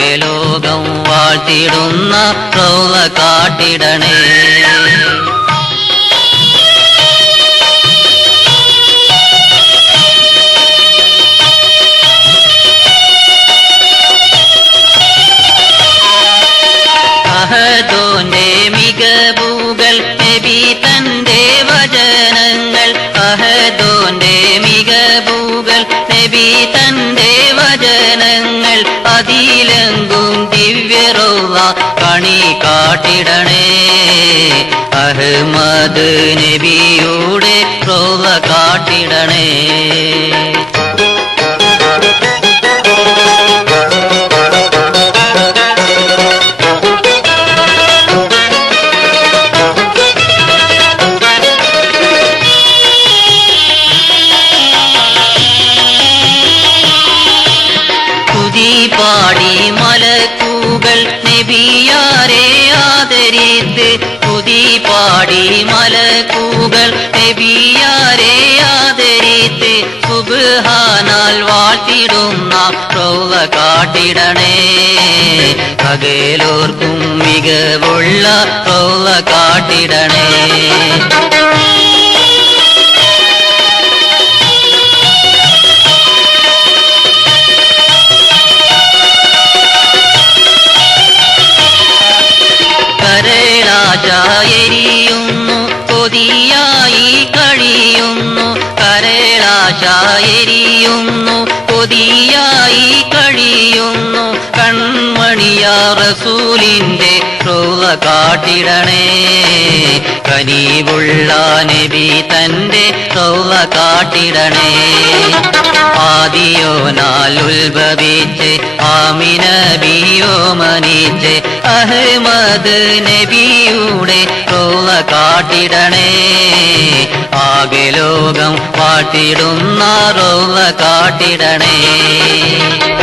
ലോകം വാഴ്ത്തിടുന്ന റോവ കാട്ടിടണേ. അഹദോന്റെ മികവുകൾ നബി തന്റെ വചനങ്ങൾ. അഹദോന്റെ മികവുകൾ നബി തന്റെ വചനങ്ങൾ. അതിലെങ്കും ദിവ്യറുവ കണി കാട്ടിടണേ. അഹ്മദ് നബിയുടെ റോവ കാട്ടിടണേ. துதி பாடி மலக்கூகள் நெபியாரே ஆதரித்து சுபுஹானால் வாழ்த்திடும் நாம் ரோவ காட்டிடனே. பகலோர்க்கும் மிக உள்ள ரோவ காட்டிடனே. കരളാചായരിയുന്നു കൊതിയായി കഴിയുന്നു. കൺമണിയാ റസൂലിന്റെ റോവ കാട്ടിടണേ. കനീവുള്ള നബി തന്റെ റോവ കാട്ടിടണേ. ആദിയോ ഉത്ഭവിച്ച് ആമിന ബിയോ മനിച്ച് അഹ്മദ് നബിയുടെ റോവ കാട്ടിടണേ. ആകെ ലോകം പാട്ടിടുന്ന റോവ കാട്ടിടണേ. ഏ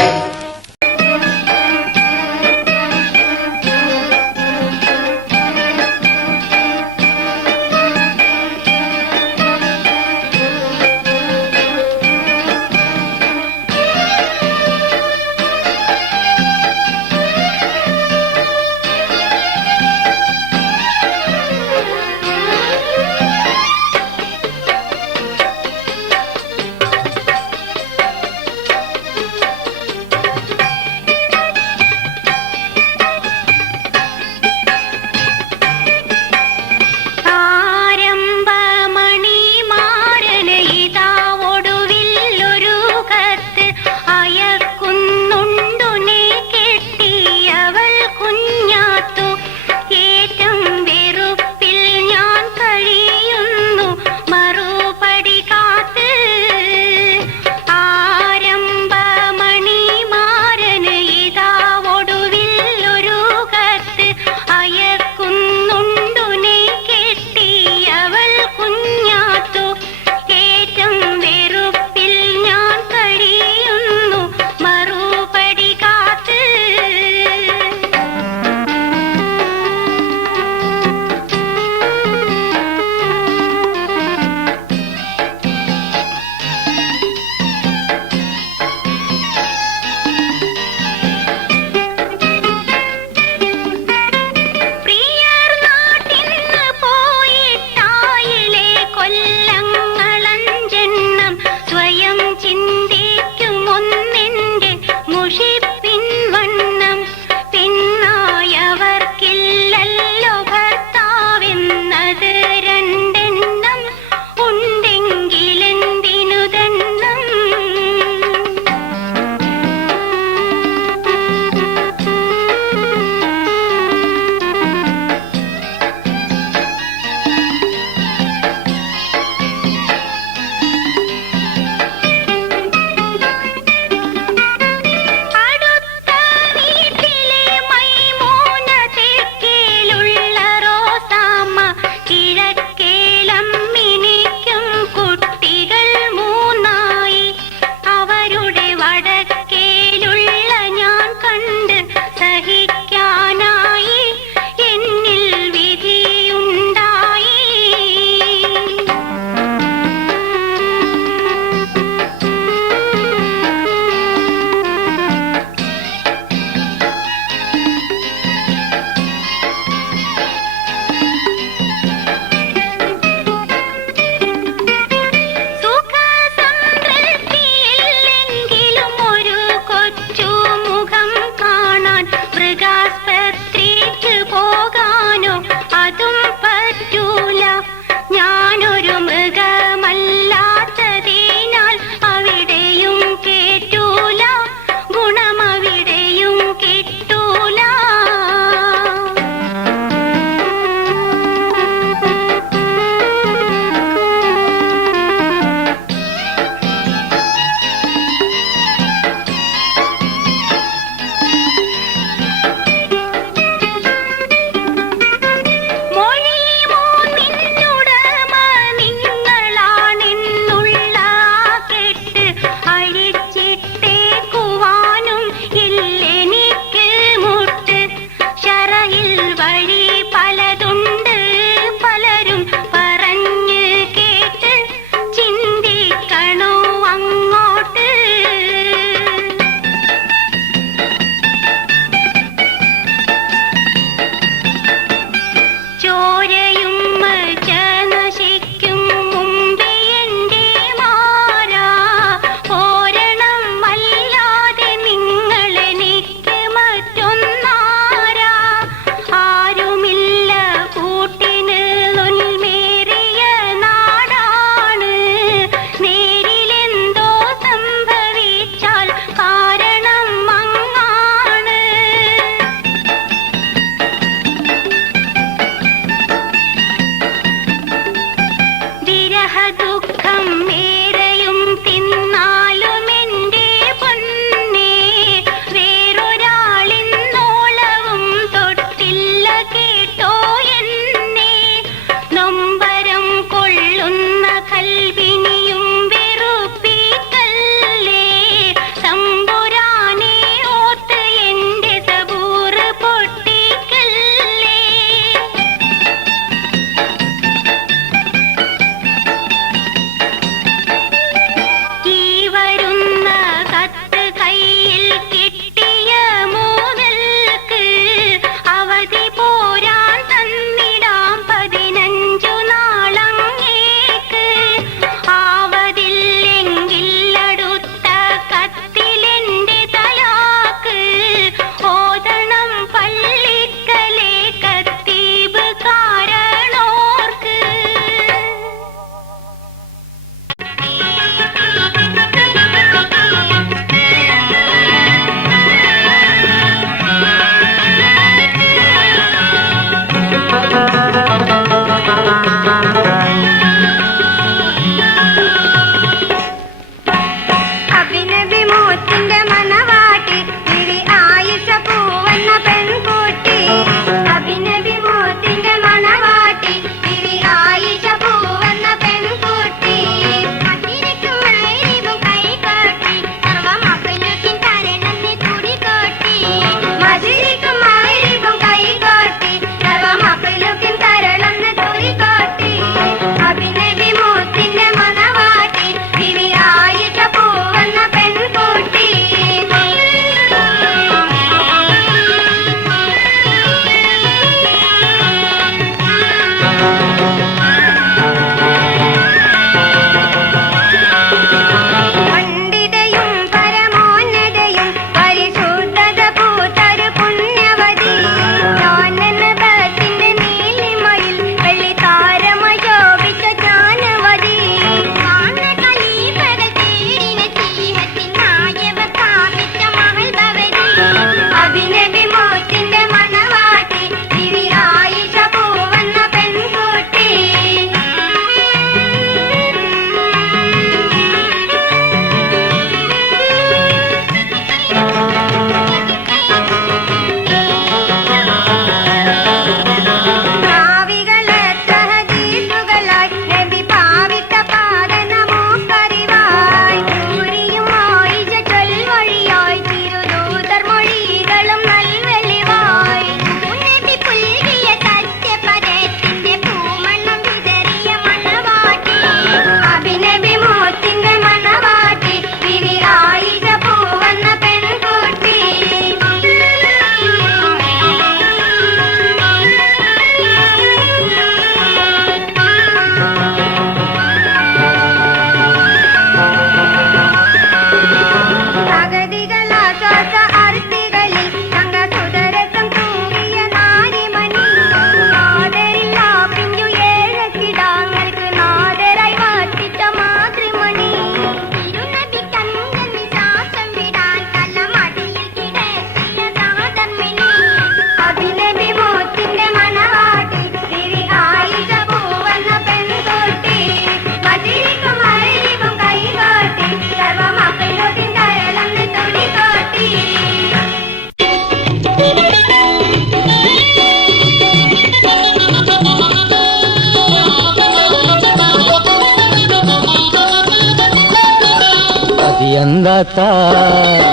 കണ്ട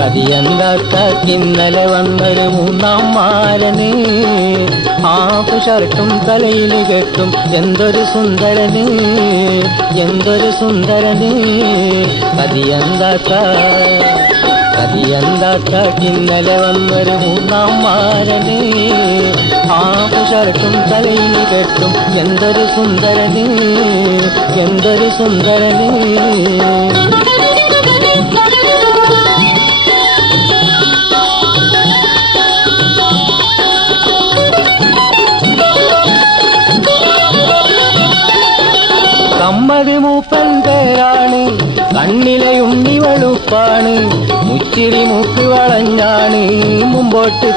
കതിയന്താത്ത ഇന്നലെ വന്നൊരു മൂന്നാം മാരന് ആപ്പ് ഷർട്ടും തലയിൽ കെട്ടും എന്തൊരു സുന്ദരന്? എന്തൊരു സുന്ദരന്? കതിയന്താത്ത? കതിയന്താത്ത ഇന്നലെ വന്നൊരു മൂന്നാം മാരന് ആപ്പ് ഷർട്ടും തലയിൽ കെട്ടും എന്തൊരു സുന്ദരന്? എന്തൊരു സുന്ദരന്?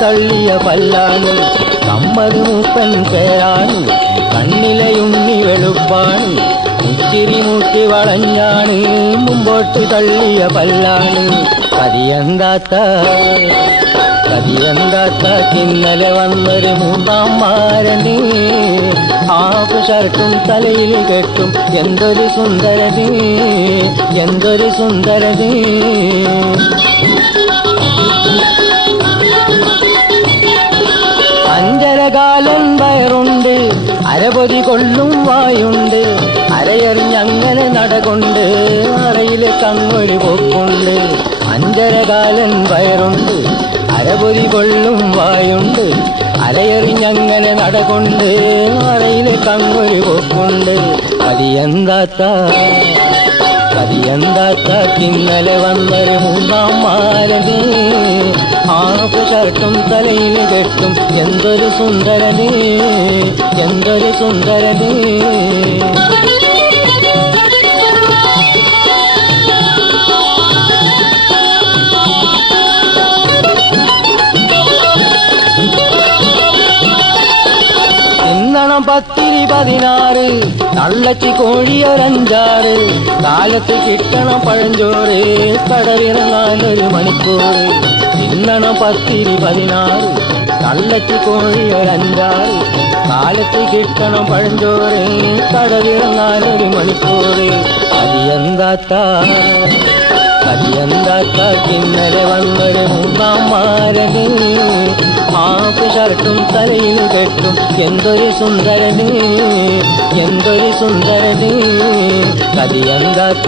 தள்ளிய பல்லானும் கம்மது மூத்தன் பேரானும் கண்ணிலையுண்ணி வெளுப்பானும் முச்சிரி மூட்டி வளஞ்சானு மும்போட்டு தள்ளிய பல்லானு കതിയന്താത്ത കതിയന്താത്ത ഇന്നലെ വന്നൊരു മൂന്നാം മാരന് ആപ്പ് ഷർട്ടും തലയിൽ കെട്ടും എന്തൊരു സുന്ദരന് എന്തൊരു സുന്ദരന് അരപൊതി കൊള്ളും വായുണ്ട്. അരയറിഞ്ഞങ്ങനെ നടകൊണ്ട് അറയിലെ കങ്ങൊഴി പോക്കുണ്ട് അഞ്ചരകാലൻ വയറുണ്ട്. അരപൊതി കൊള്ളും വായുണ്ട്. അരയറിഞ്ഞങ്ങനെ നടകൊണ്ട് അറയിലെ കങ്ങൊഴി പോക്കുണ്ട്. അതിയെന്താത്ത? അതിയെന്താത്ത ഇന്നലെ വന്നൊരു മൂന്നാം മാരന് ഹാഫ് ഷർട്ടും തലയിൽ കെട്ടും എന്തൊരു സുന്ദരന് എന്തൊരു സുന്ദരന് பத்திரி பதினாறு நல்லச்சி கோழியரஞ்சாறு. காலத்து கிட்டணம் பழஞ்சோறு கடலிடம் நாலொரு மணிக்கூறு. இன்னணம் பத்திரி பதினாறு நல்லச்சி கோழியரஞ்சாறு. காலத்து கிட்டணம் பழஞ்சோறு கடலிடம் நாலொரு மணிக்கூறு. அது எந்தாத்தா அது எந்தாத்தா கிண்ணற வந்தது மூந்தாம் மாறனே ഹാഫ് ഷർട്ടും തലയിൽ കെട്ടും എന്തൊരു സുന്ദരന് എന്തൊരു സുന്ദരന് കതിയന്താത്ത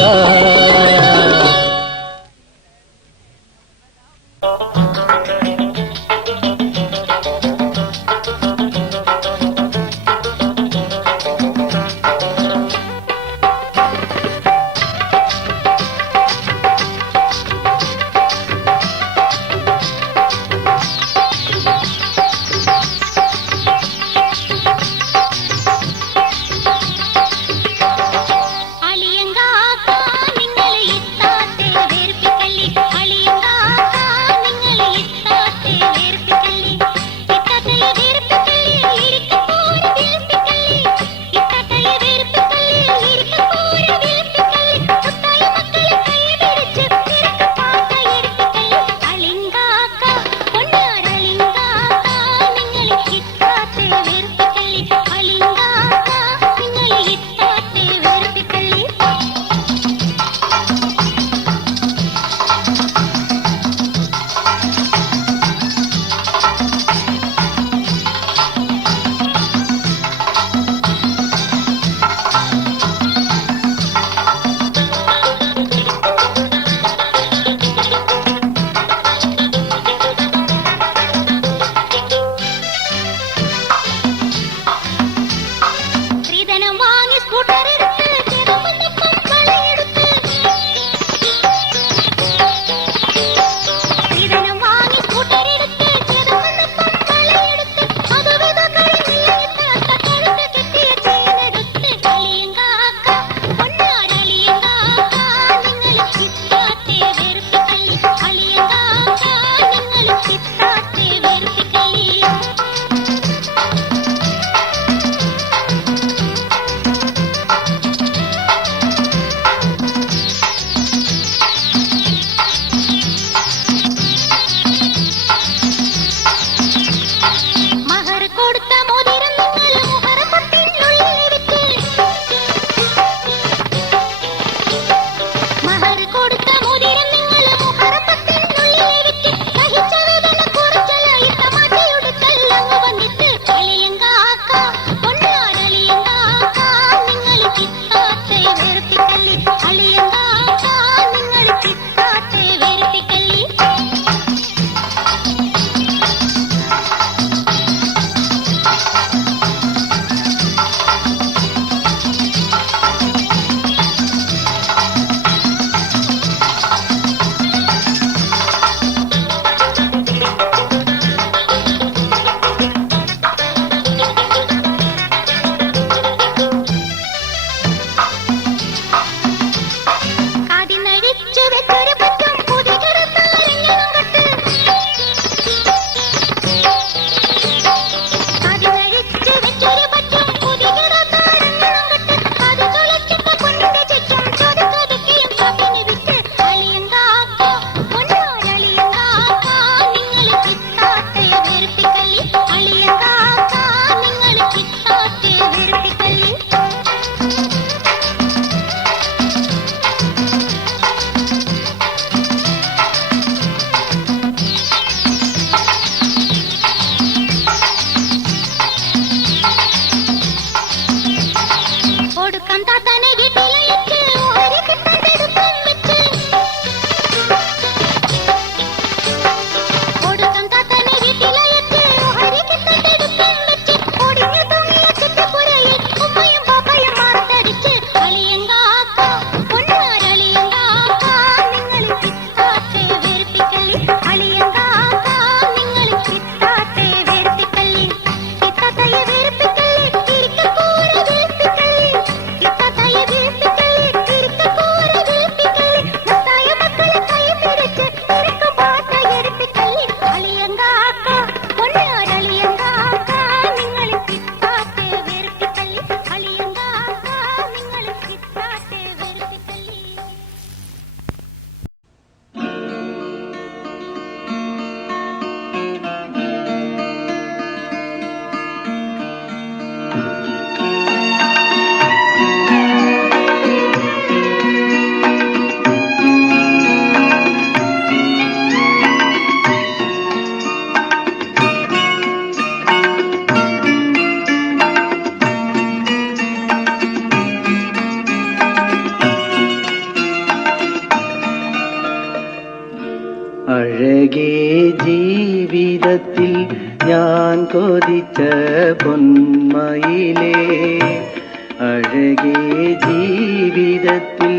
ഹൃദയത്തിൽ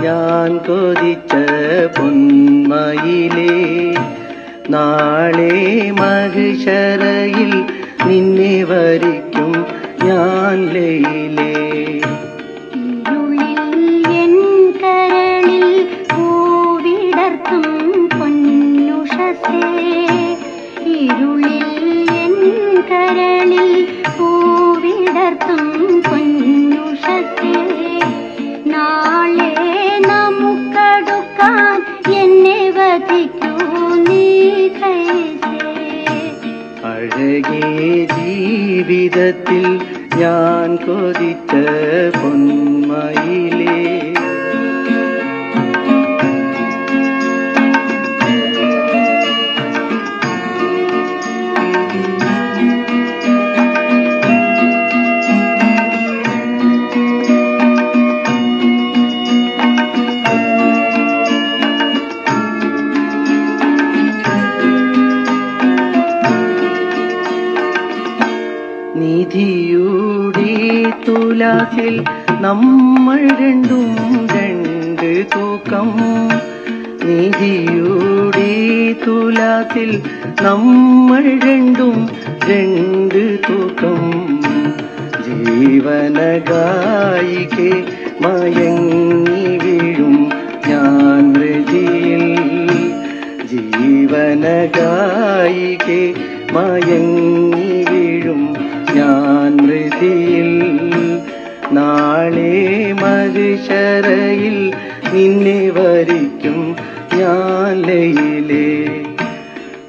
ഞാൻ കൊതിച്ച പൊന്മയിലേ നാളെ മഹിഷറയിൽ നിന്നെ വരി അഴകേ ജീവിതത്തിൽ ഞാൻ കൊതിച്ച പൊന്മയിലെ കാറ്റിൽ നമ്മൾ രണ്ടും രണ്ട് തൂക്കം. നീതിയുടെ തുലാത്തിൽ നമ്മൾ രണ്ടും രണ്ട് തൂക്കം. ജീവനഗായിക്ക് മയങ്ങ മലയിലെ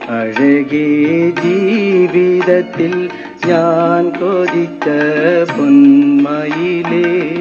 അഴകിയ ജീവിതത്തിൽ ഞാൻ കൊതിച്ച പൊന്മയിലേ.